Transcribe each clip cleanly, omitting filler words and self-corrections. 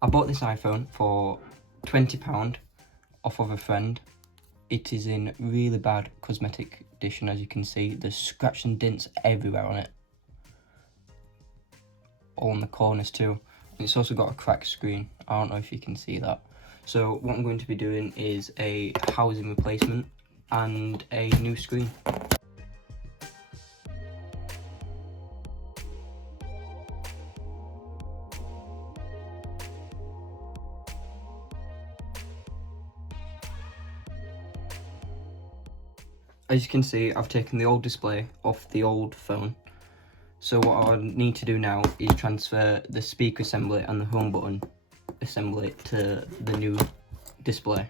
I bought this iPhone for £20 off of a friend. It is in really bad cosmetic condition, as you can see. There's scratch and dents everywhere on it. All in the corners too. And it's also got a cracked screen. I don't know if you can see that. So what I'm going to be doing is a housing replacement and a new screen. As you can see, I've taken the old display off the old phone. So what I need to do now is transfer the speaker assembly and the home button assembly to the new display.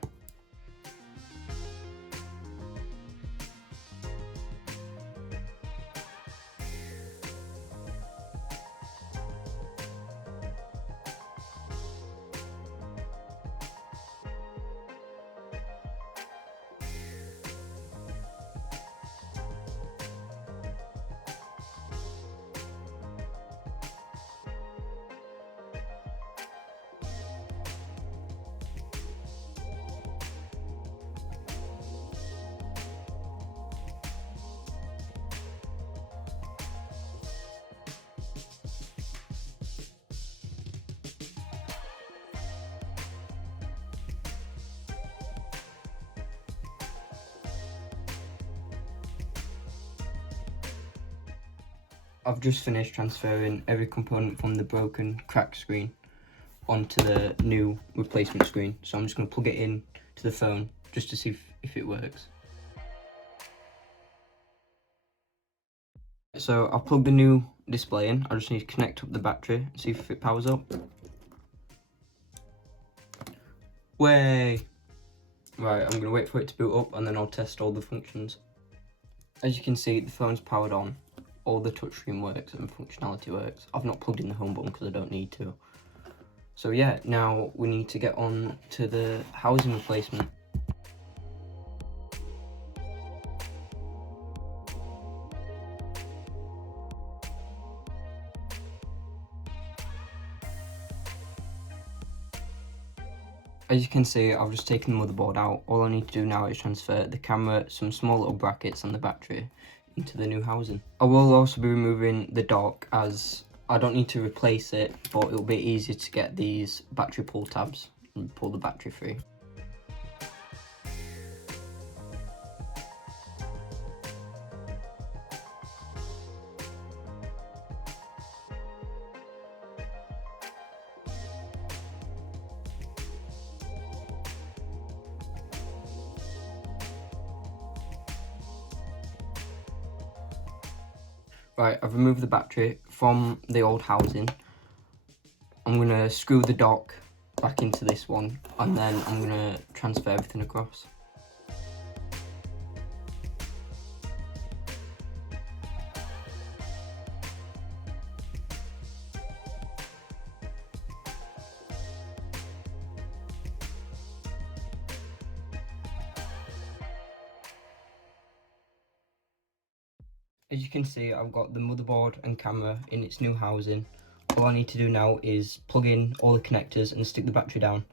I've just finished transferring every component from the broken cracked screen onto the new replacement screen. So I'm just going to plug it in to the phone just to see if it works. So I've plugged the new display in. I just need to connect up the battery and see if it powers up. Way! Right, I'm going to wait for it to boot up and then I'll test all the functions. As you can see, the phone's powered on. All the touchscreen works and functionality works. I've not plugged in the home button because I don't need to. So yeah, now we need to get on to the housing replacement. As you can see, I've just taken the motherboard out. All I need to do now is transfer the camera, some small little brackets and the battery into the new housing. I will also be removing the dock as I don't need to replace it, but it'll be easier to get these battery pull tabs and pull the battery free. Right, I've removed the battery from the old housing. I'm going to screw the dock back into this one and then I'm going to transfer everything across. As you can see, I've got the motherboard and camera in its new housing. All I need to do now is plug in all the connectors and stick the battery down.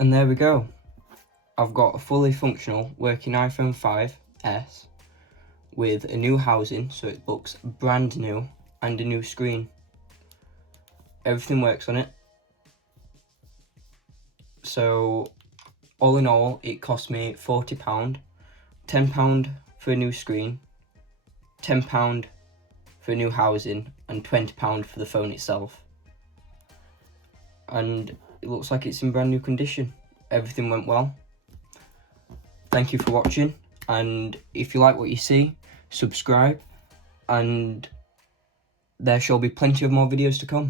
And there we go. I've got a fully functional working iPhone 5S with a new housing, so it looks brand new, and a new screen. Everything works on it. So all in all, it cost me £40 £10 for a new screen, £10 for new housing, and £20 for the phone itself. And it looks like it's in brand new condition. Everything went well. Thank you for watching, and if you like what you see, subscribe, and there shall be plenty of more videos to come.